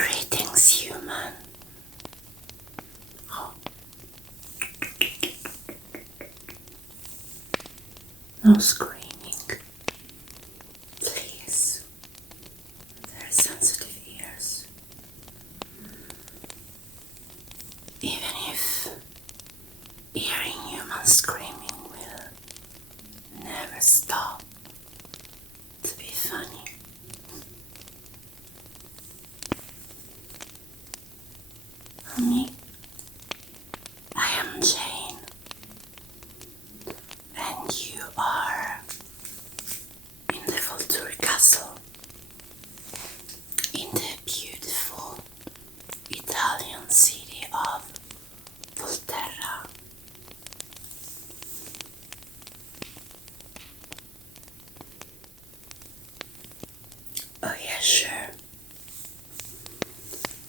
Greetings, human. Oh. No screaming. Please. Very sensitive ears. Even if hearing humans screaming will never stop to be funny. Honey, I am Jane, and you are in the Volturi castle, in the beautiful Italian city of Volterra. Oh yeah, sure.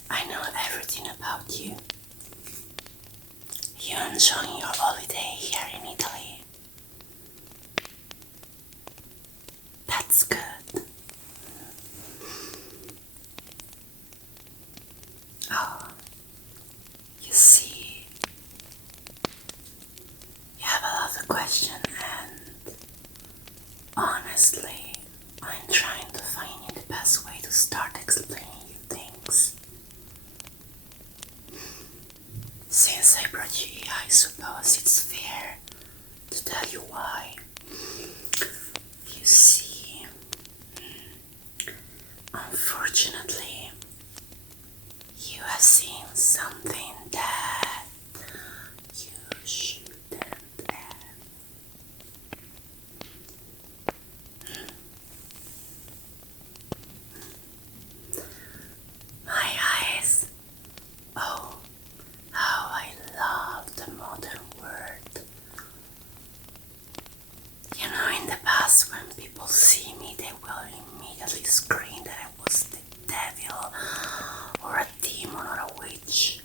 I know everything about you. You enjoying your holiday here in Italy? That's good. Oh, you see, you have a lot of questions, and honestly, I'm trying to find the best way to start explaining you things. Since I brought you here, I suppose it's fair to tell you why. You see, unfortunately, you have seen something that you shouldn't have. My eyes. Oh, how I love the modern world. You know, in the past, when people see me, they will immediately scream that I was the devil, or a demon, or a witch.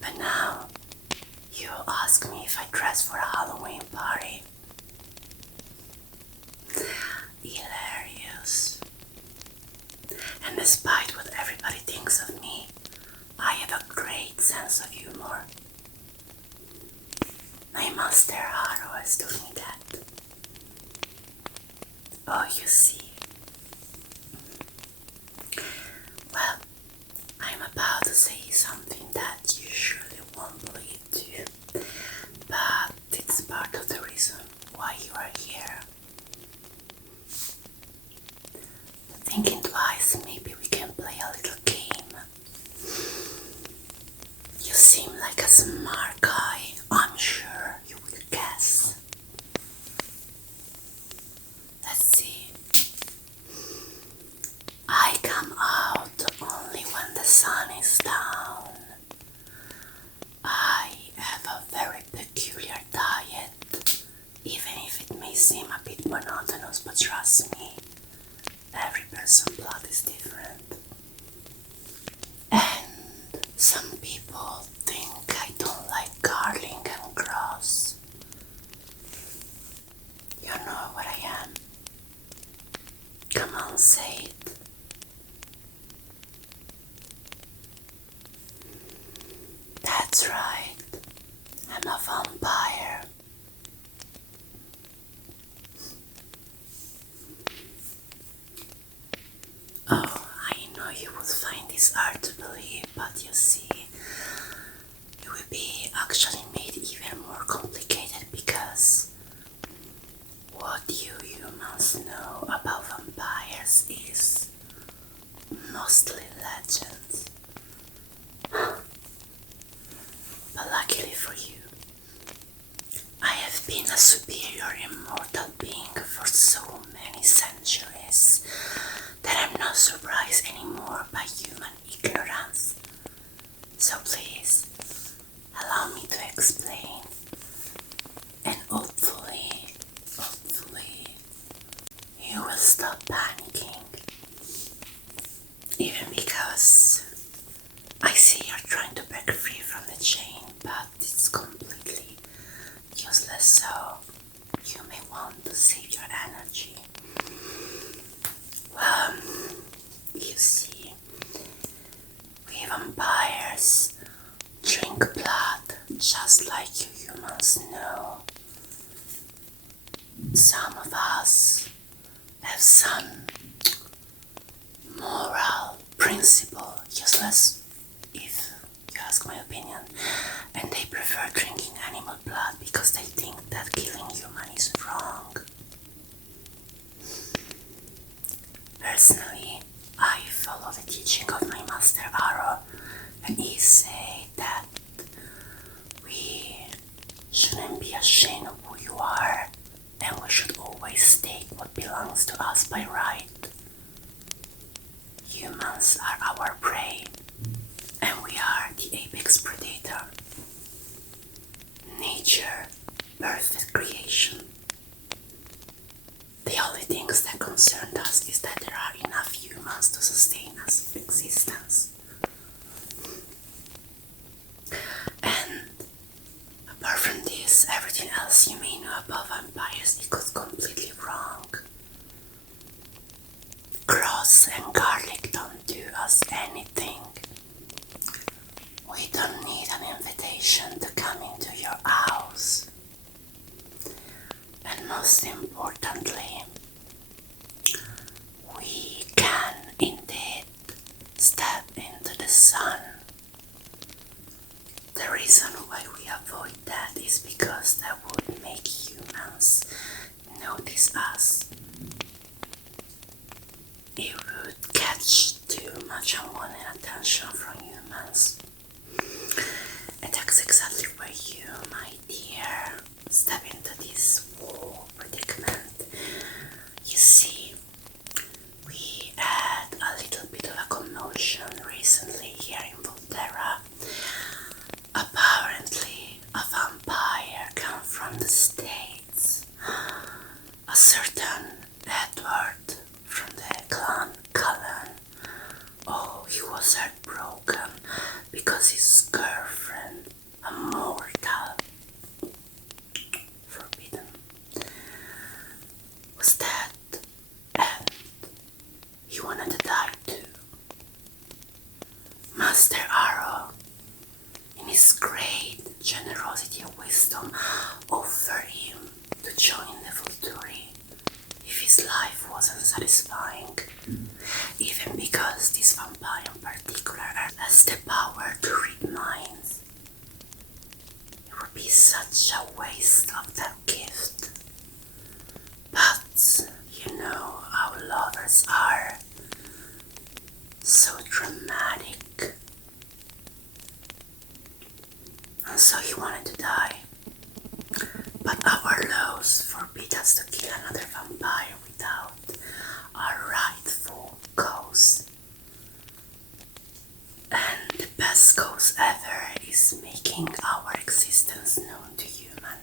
But now, you ask me if I dress for a Halloween party. Hilarious. And despite what everybody thinks of me, I have a great sense of humor. My master Haro has told me that. Oh, you see. Well, I'm about to say something that you surely won't believe too, but it's part of the reason why you are here. Thinking twice, maybe we can play a little game. You seem like a smart guy, I'm sure you will guess. Let's see. I come out only when the sun is down. I have a very peculiar diet, even if it may seem a bit monotonous, but trust me, every person's blood is different. And some people think I don't like garlic and grass. You know what I am. Come on, say it. That's right. I'm a vampire. Oh, I know you would find this hard to believe, but you see, it will be actually made even more complicated because what you humans know about vampires is mostly legends. But luckily for you, I have been a superior immortal being for so many centuries that I'm not surprised anymore by human ignorance. So please, allow me to explain, and hopefully, you will stop panicking. Even because I see you're trying to break free from the chain, but it's completely useless, so you may want to save your energy. You see, just like you humans know, some of us have some moral principle, useless if you ask my opinion, and they prefer drinking animal blood because they think that killing human is wrong. Personally, I follow the teaching of my master Aro, and he said that we shouldn't be ashamed of who you are, and we should always take what belongs to us by right. Humans are our prey, and we are the apex predator. Nature, perfect creation. The only things that concern us is that there are enough humans to sustain us existence. And apart from this, everything else you may know about vampires is completely wrong. Cross and garlic don't do us anything. We don't need an invitation to come into your house. And most importantly, we can indeed step into the sun. The reason why we avoid that is because that would make humans notice us. It would catch too much unwanted attention from humans. And that's exactly where you, my dear, step into this war predicament. You see, we had a little bit of a commotion recently here in Volturi. Apparently, a vampire came from the States. A certain Edward from the clan Cullen. Oh, he was heartbroken because his girlfriend, a mortal, forbidden, was dead, and he wanted to die too. Master Arrow, in his great generosity and wisdom, offered him to join the Volturi if his life wasn't satisfying, even because this vampire in particular has the power to read minds. It would be such a waste of that gift. But you know how lovers are, so dramatic. And so he wanted to die. But our laws forbid us to kill another vampire without a rightful cause. And the best cause ever is making our existence known to human.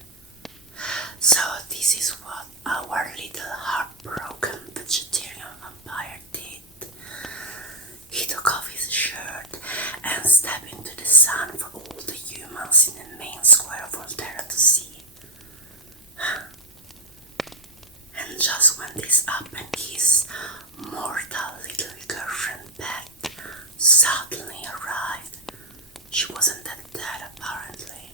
So this is what our little heartbroken vegetarian vampire did. He took off his shirt and stepped into the sun for all the humans in the main square of Volturi to see. And just when this happened, his mortal little girlfriend Beth suddenly arrived. She wasn't that dead apparently.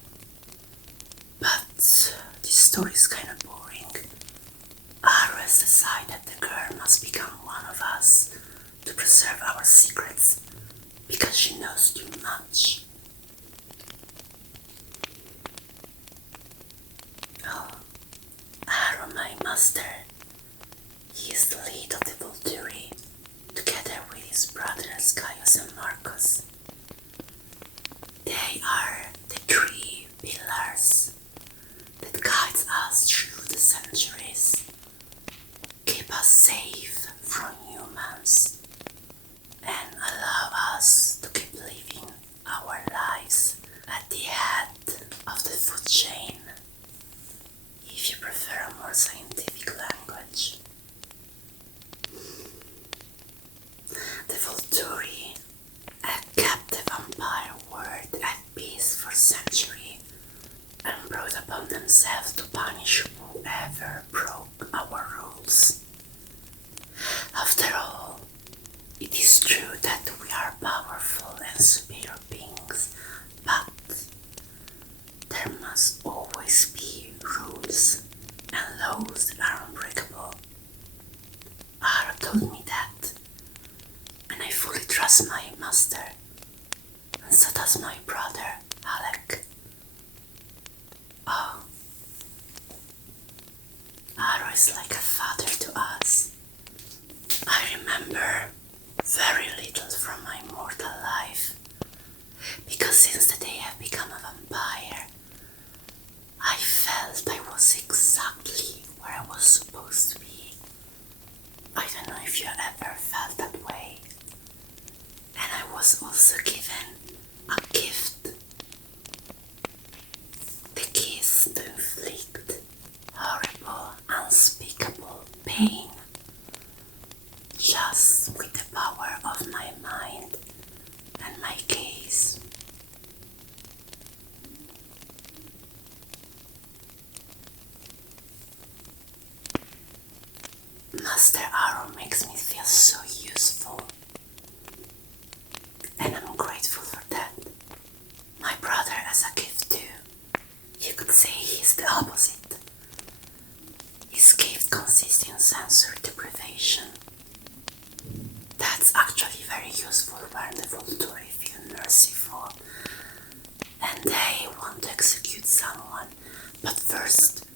But this story is kind of boring. Ares decided the girl must become one of us to preserve our secrets because she knows too much. Oh, Aro, my master, he is the lead of the Volturi, together with his brothers Gaius and Marcus. They are the three pillars that guides us through the centuries, keep us safe from humans, and allow us to keep living our lives at the head of the food chain, if you prefer a more scientific language. The Volturi had kept the vampire world at peace for centuries and brought upon themselves to punish whoever broke our rules. After all, it is true that we are powerful and superior beings, but master, and so does my brother, Alec. Oh, Aro is like a father to us. I remember very little from my mortal life, because since the day I've become a vampire, I felt I was exactly where I was supposed to be. I don't know if you ever felt that way. And I was also given a gift. The keys to inflict horrible, unspeakable pain. Just with the power of my mind and my gaze. Master Arrow makes me feel so useful, and I'm grateful for that. My brother has a gift too. You could say he's the opposite. His gift consists in sensory deprivation. That's actually very useful when the Volturi feel merciful and they want to execute someone, but first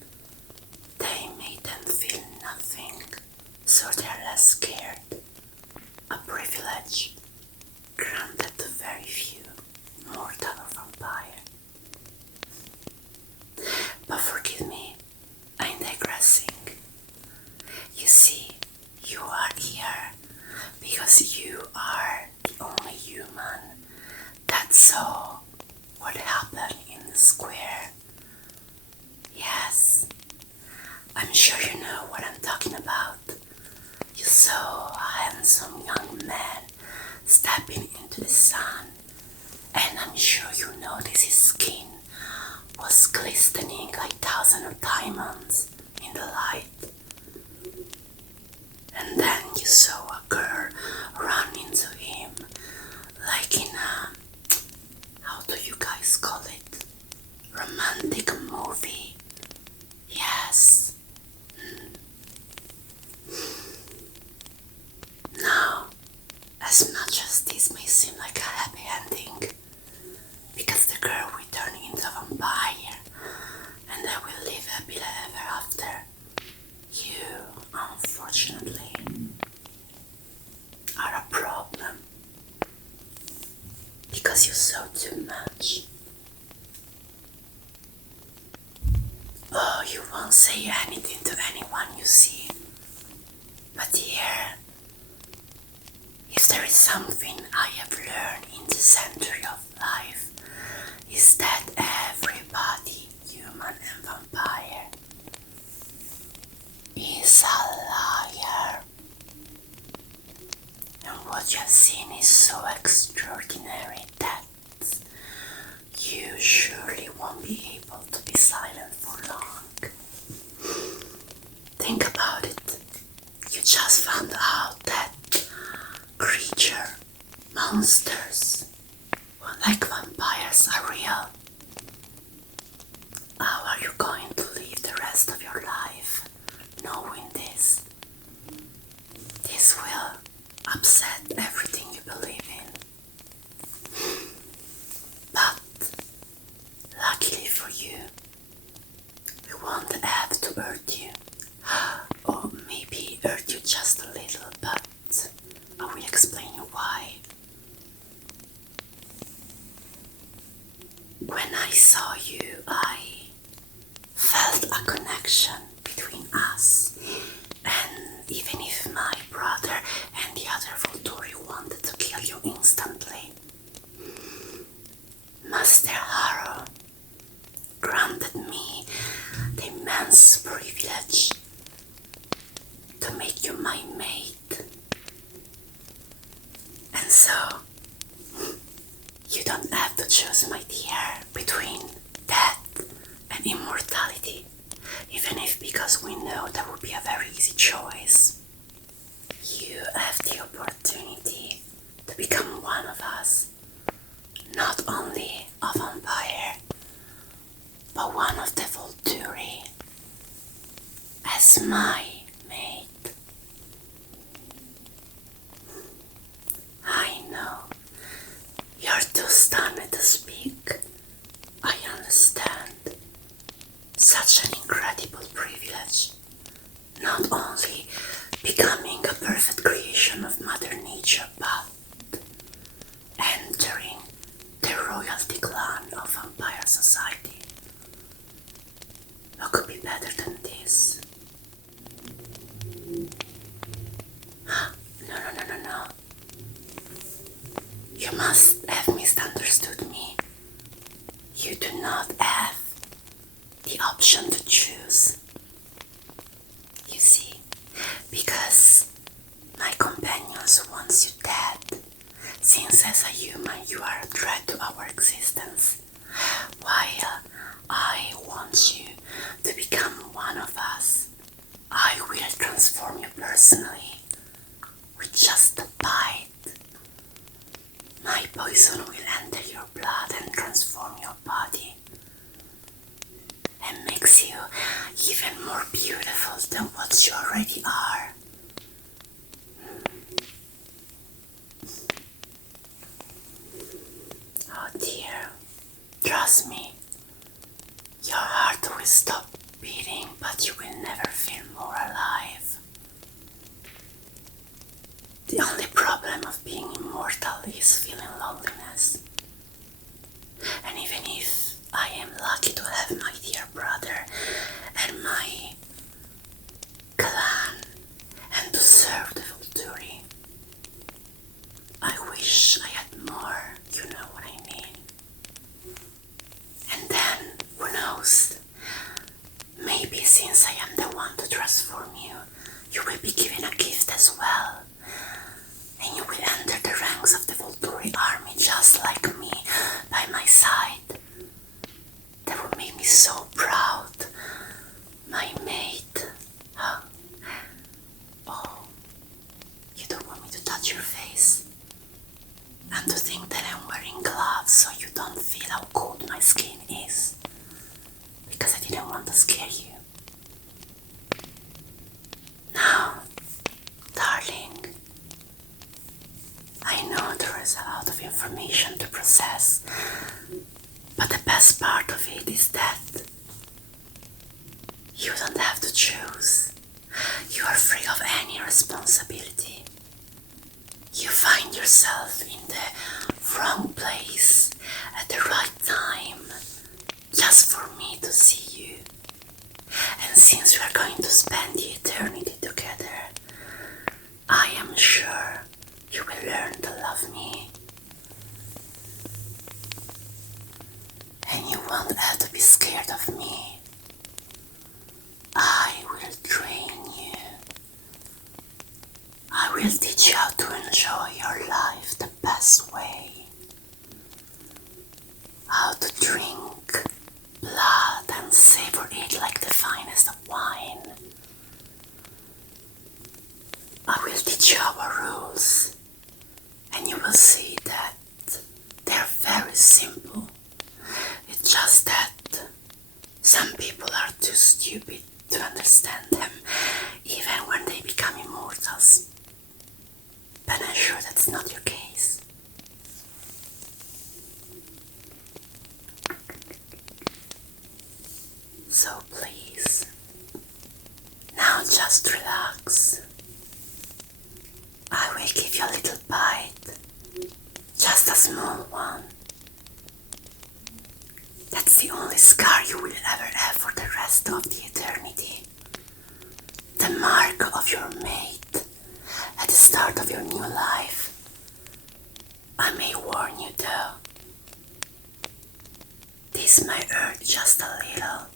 they make them feel nothing, so they're less scared. A privilege granted to very few, mortal or vampire. But forgive me, I'm digressing. You see, you are here because you are the only human that saw what happened in the square. Yes, I'm sure you know what I'm talking about. You saw a handsome young man stepping into the sun, and I'm sure you noticed his skin was glistening like thousands of diamonds in the light. And then you saw a girl run into him, like in a, how do you guys call it? Romantic movie. Yes. Now, as much as this may seem like a happy ending, because the girl will turn into a vampire, and they will live happily ever after, you, unfortunately, are a problem. Because you saw too much. Oh, you won't say anything to anyone you see. But here, if there is something I have learned in the century of life, is that everybody, human and vampire, is a liar. And what you have seen is so extraordinary that you surely won't be able to be silent for long. Think about it. You just found out that creature, monsters, like vampires are real. How are you going to live the rest of your life knowing this? This will upset everything you believe in. But luckily for you, we won't have to hurt you. Or maybe hurt you just a little, but I will explain you why. When I saw you, I felt a connection between us. And even if my brother and the other Volturi wanted to kill you instantly, Master Harrow granted me the immense privilege to make you my mate. And so, you don't have to choose, my dear, between death and immortality, even if because we know that would be a very easy choice. You have the opportunity to become one of us, not only a vampire, but one of the Volturi, as my mate. I know of the clan of Vampire Society. What could be better than this? No. You must have misunderstood me. You do not have the option to choose. You see, because my companions want you dead, since as a human you are a threat to our existence, while I want you to become one of us. I will transform you personally, with just a bite. My poison will enter your blood and transform your body, and makes you even more beautiful than what you already are. Oh dear, trust me, your heart will stop beating, but you will never feel more alive. The only problem of being immortal is feeling loneliness. And even if I am lucky to have my dear brother and my clan and to serve the Volturi, I wish I had more, you know what I mean. And then, who knows, maybe since I am the one to transform you, you will be given a gift as well. And you will enter the ranks of the Volturi army just like me, by my side. That would make me so proud. My mate. Oh, you don't want me to touch your face? And to think that I'm wearing gloves so you don't feel how cold my skin is. Because I didn't want to scare you. Now, darling, I know there is a lot of information to process, but the best part of it is that you don't have to choose. You are free of any responsibility. You find yourself in the wrong place at the right time, just for me to see you. And since we are going to spend the eternity together, I am sure you will learn to love me. And you won't have to be scared of me. I will train you. I will teach you how to enjoy your life the best way. How to drink blood and savor it like the finest of wine. I will teach you our rules, and you will see that they're very simple. It's just that some people are too stupid to understand them, even when they become immortals. But I'm sure that's not your case. So please, now just relax. I will give you a little bite, just a small one. That's the only scar you will ever have for the rest of the eternity. The mark of your mate at the start of your new life. I may warn you though, this might hurt just a little.